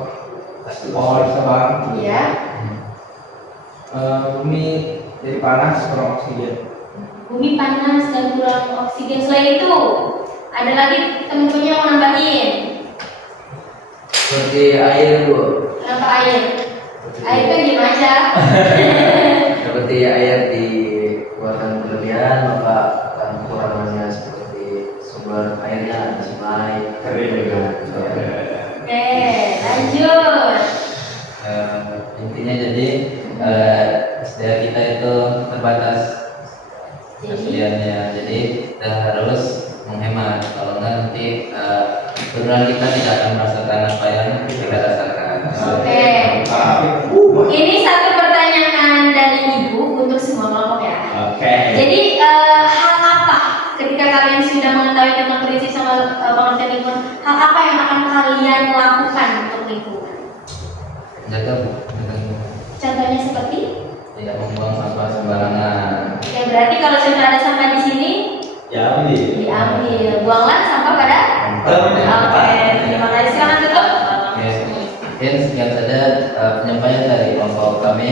pohon sebang, Iya. bumi jadi panas kurang oksigen. Bumi panas dan kurang oksigen. Selain itu, ada lagi temen-temennya yang mau nambahin. Seperti air, Bu. Kenapa air? Air kan diem aja. Seperti air dikeluarkan berlebihan, maka akan kekurangannya seperti sumber airnya ada sungai. Kering juga. Oke, lanjut. Intinya jadi SDA kita itu terbatas kesediaannya, jadi kita harus menghemat. Kalau enggak nanti beneran kita tidak akan merasakan apa yang kita rasakan. Oke. Ini satu pertanyaan dari Ibu untuk semua kelompok ya. Oke. Jadi hal apa ketika kalian sudah mengetahui tentang prinsip sama pengertian lingkungan, hal apa yang akan kalian lakukan untuk lingkungan? Jaga, Bu. Contohnya seperti? Tidak membuang sampah sembarangan. Ya berarti kalau sudah ada sampah di sini Ya, ambil. diambil, buanglah sampah pada. Oke, terima kasih. Silakan tutup. Oke, mungkin sekian saja penyampaian dari kelompok kami.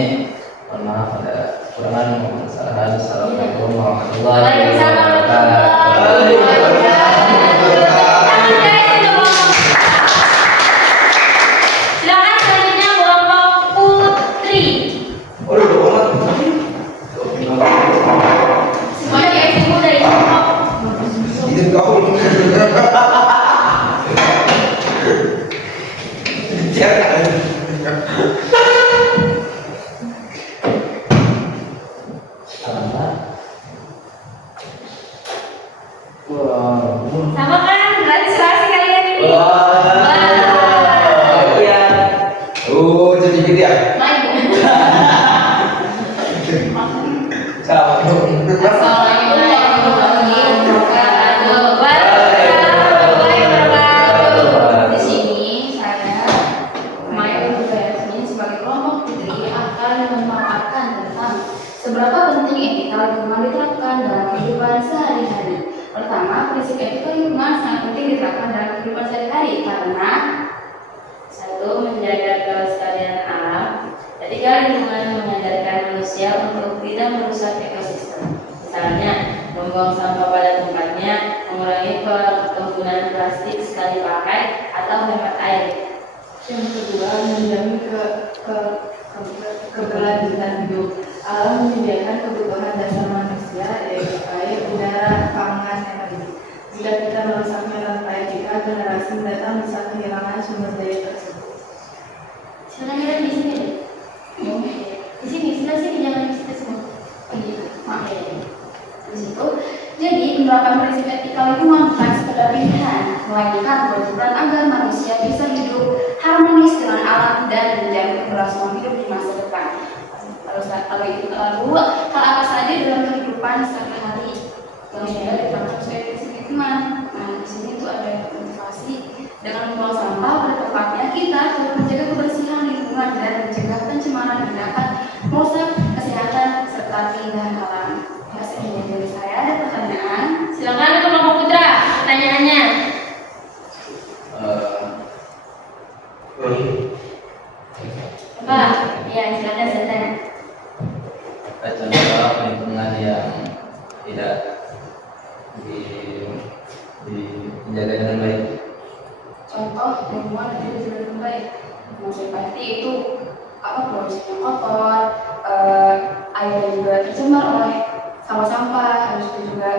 Mohon maaf ada kekurangan maupun kesalahan. Assalamualaikum warahmatullahi Waalaikumsalam wabarakatuh. warahmatullahi wabarakatuh. Tangan guys untuk kelompok. Silakan selanjutnya kelompok Putri. Semuanya ibu dari kelompok. Izin kau. Sama kan? Berarti serasi kalian ini. Iya. Jadi gitu ya. Maju. Assalamualaikum. Assalamualaikum warahmatullahi wabarakatuh. itu memang sangat penting diterapkan dalam kehidupan sehari-hari karena satu, menjaga kelestarian alam, ketiga, lingkungan menyadarkan manusia untuk tidak merusak ekosistem. Misalnya, membuang sampah pada tempatnya, mengurangi penggunaan plastik sekali pakai, atau hemat air. Yang kedua, menjamin keberlanjutan hidup. Alam menyediakan kebutuhan dasar manusia, yaitu air, udara, pangan, energi. Jika kita merusaknya tanpa etika, generasi mendatang bisa kehilangan sumber daya tersebut. Silakan kita di sini. Di sini, sebelah sini jangan di situ semua. Oh iya, maaf ya. Di situ. Jadi penerapan prinsip etika lingkungan bukan sekedar pilihan, melainkan kewajiban agar manusia bisa hidup harmonis dengan alam dan menjaga keberlangsungan hidup di masa depan. Kalau itu terlalu, hal apa saja dalam kehidupan sehari-hari yang sudah diterapkan sesuai prinsip lingkungan. Nah, di sini itu ada motivasi dengan membuang sampah pada tempatnya, kita turut menjaga kebersihan lingkungan dan mencegah pencemaran yang dapat merusak kesehatan serta keindahan alam. Ya, sekian dari saya. Ada pertanyaan? Silakan untuk Bapak Putra, pertanyaannya. Pak, ya silakan saya. Contoh lingkungan yang tidak dijaga dengan baik. Contoh lingkungan yang tidak dijaga dengan baik, seperti itu apa polusinya kotor, air juga tercemar oleh sampah-sampah, harus juga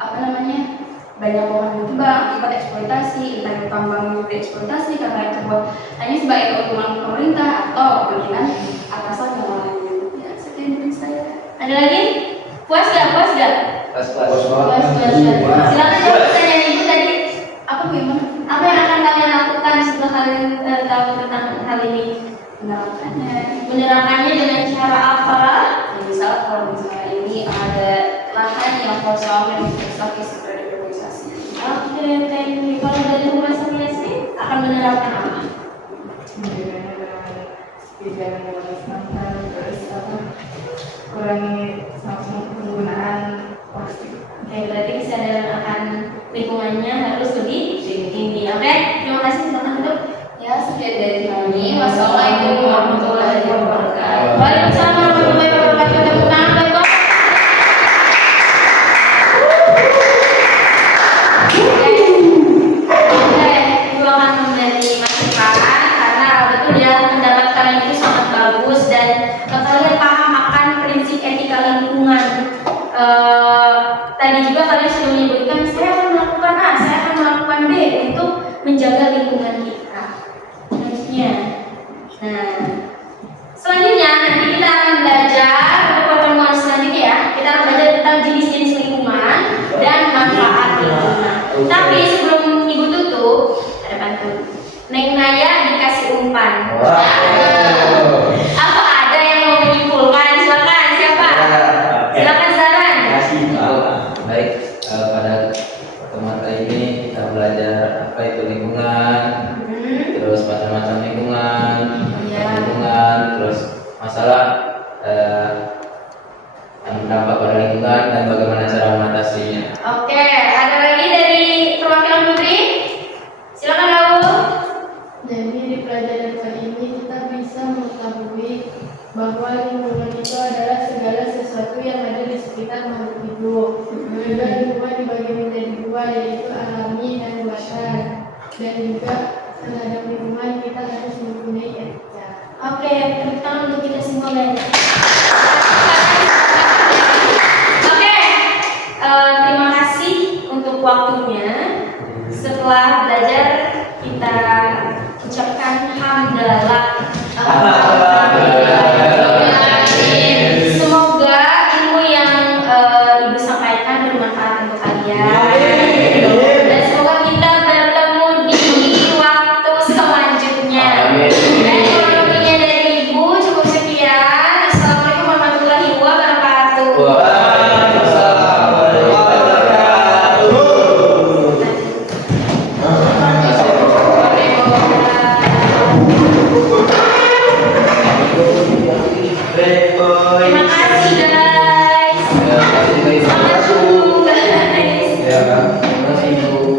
apa namanya banyak pohon yang tumbang akibat eksploitasi, entah itu tambang juga dieksploitasi karena itu buat hanya sebagai keuntungan pemerintah atau kepentingan atasan yang lain. Ya, sekian dari saya. Ada lagi? Puas gak? Puas gak? Pas Silakan jawab pertanyaan ibu tadi. Apa gimana? Apa yang akan kalian lakukan setelah kalian tahu tentang hal ini? Menerapkannya dengan cara apa? Ya, misal kalau misalnya ini ada lahan yang kosong yang bisa segera diimprovisasi. Oke, thank you. Kalau dari rumah sendiri akan menerapkan apa? Menjaganya dengan tidak mengurangi sampah, terus kurangi penggunaan plastik. Oke, berarti kesadaran akan lingkungannya harus lebih tinggi. Oke, terima kasih teman-teman. Ya, sekian dari kami. Wassalamualaikum warahmatullahi wabarakatuh. Waalaikumsalam warahmatullahi wabarakatuh. Tepuk tangan buat Bapak. Oke, ibu akan memberi masukan karena betul ya pendapat kalian itu sangat bagus dan kalian paham akan prinsip etika lingkungan. Tadi juga kalian sudah menyebutkan saya akan melakukan A, saya akan melakukan B untuk menjaga lingkungan kita. Selanjutnya, nah selanjutnya nanti kita akan belajar untuk pertemuan selanjutnya ya. Kita akan belajar tentang jenis-jenis lingkungan dan manfaat lingkungan. Tapi sebelum ibu tutup, ada pantun. Neng Naya dikasih umpan. Apa ada yang mau menyimpulkan? Silakan, siapa? Silakan saran. Baik, pada pertemuan kali ini kita belajar apa itu lingkungan, terus macam-macam lingkungan, terus masalah yang berdampak pada lingkungan dan bagaimana cara mengatasinya. Oke, ada lagi dari perwakilan putri? Silakan Raul. Jadi di pelajaran kali ini kita bisa mengetahui bahwa lingkungan itu adalah segala sesuatu yang ada di sekitar makhluk hidup. Juga lingkungan dibagi menjadi dua, yaitu alami dan buatan. Dan juga terhadap lingkungan kita harus mempunyai etika. Oke, tepuk tangan untuk kita semua guys. Oke, terima kasih untuk waktunya. Setelah belajar kita ucapkan hamdalah. Semoga ilmu yang ibu sampaikan bermanfaat untuk kalian. Dan semoga kita bertemu di waktu selanjutnya. Dan waktunya dari ibu cukup sekian. Assalamualaikum warahmatullahi wabarakatuh. Waalaikumsalam warahmatullahi wabarakatuh. masih hidup.